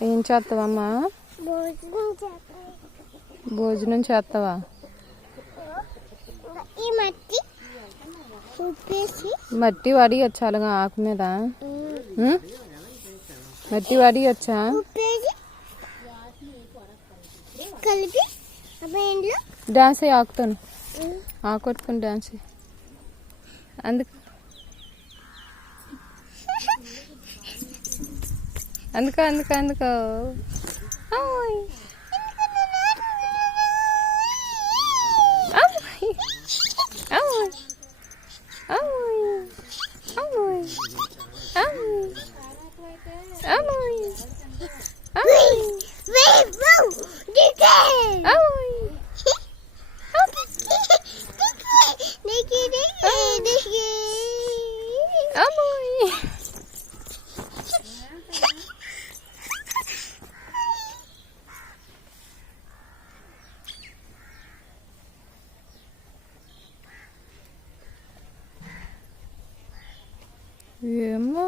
ఏం చేస్తావమ్మా? భోజనం చేస్తావా? మట్టి వడియొచ్చా అలాగా ఆకు మీద? మట్టి వడియొచ్చా? డాన్స్ ఆకుతాను, ఆకొట్టుకుని డాన్స్ అందుకు అందుకో అందుకో అందుకో ఏమో